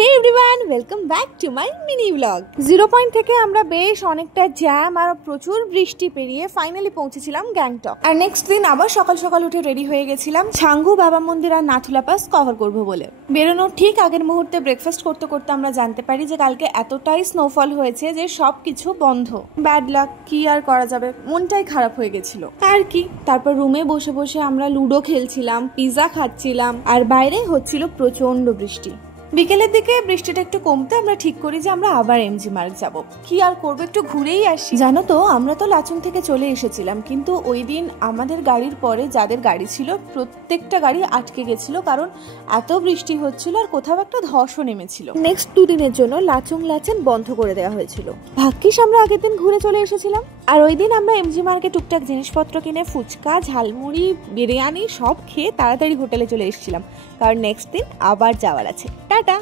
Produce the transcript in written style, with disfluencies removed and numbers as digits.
Hey everyone, welcome back to my mini blog. 0 point থেকে আমরা বেশ অনেকটা জ্যাম আর প্রচুর বৃষ্টি পেরিয়ে ফাইনালি পৌঁছেছিলাম গ্যাংটক। আর নেক্সট দিন আবার সকাল সকাল উঠে রেডি হয়ে গেছিলাম ছাঙ্গু বাবা মন্দির আর নাথুলা পাস কভার করবো বলে। বেরোনোর ঠিক আগের মুহূর্তে ব্রেকফাস্ট করতে করতে আমরা জানতে পারি যে কালকে এতটাই স্নোফল হয়েছে যে সবকিছু বন্ধ। ব্যাড লাক, কি আর করা যাবে, মনটাই খারাপ হয়ে গেছিল আর কি। তারপর রুমে বসে বসে আমরা লুডো খেলছিলাম, পিজা খাচ্ছিলাম, আর বাইরে হচ্ছিল প্রচন্ড বৃষ্টি। বিকেলের দিকে বৃষ্টিটা একটু কমতে আমরা ঠিক করি যে আমরা আবার এমজি মার্গ যাব। কি আর করবো, একটু ঘুরেই আসি। জানো তো, আমরা তো লাচুং থেকে চলে এসেছিলাম, কিন্তু ওই দিন আমাদের গাড়ির পরে যাদের গাড়ি ছিল প্রত্যেকটা গাড়ি আটকে গেছিল, কারণ এত বৃষ্টি হচ্ছিল আর কোথাও একটা ধসও নেমেছিল। নেক্সট 2 দিনের জন্য লাচুং লাচেন বন্ধ করে দেওয়া হয়েছিল। ভাগ্যিস আমরা আগের দিন ঘুরে চলে এসেছিলাম। আর ওই দিন আমরা এমজি মার্গে টুকটাক জিনিসপত্র কিনে ফুচকা, ঝালমুড়ি, বিরিয়ানি সব খেয়ে তাড়াতাড়ি হোটেলে চলে এসেছিলাম, কারণ নেক্সট দিন আবার যাওয়ার আছে। টাটা।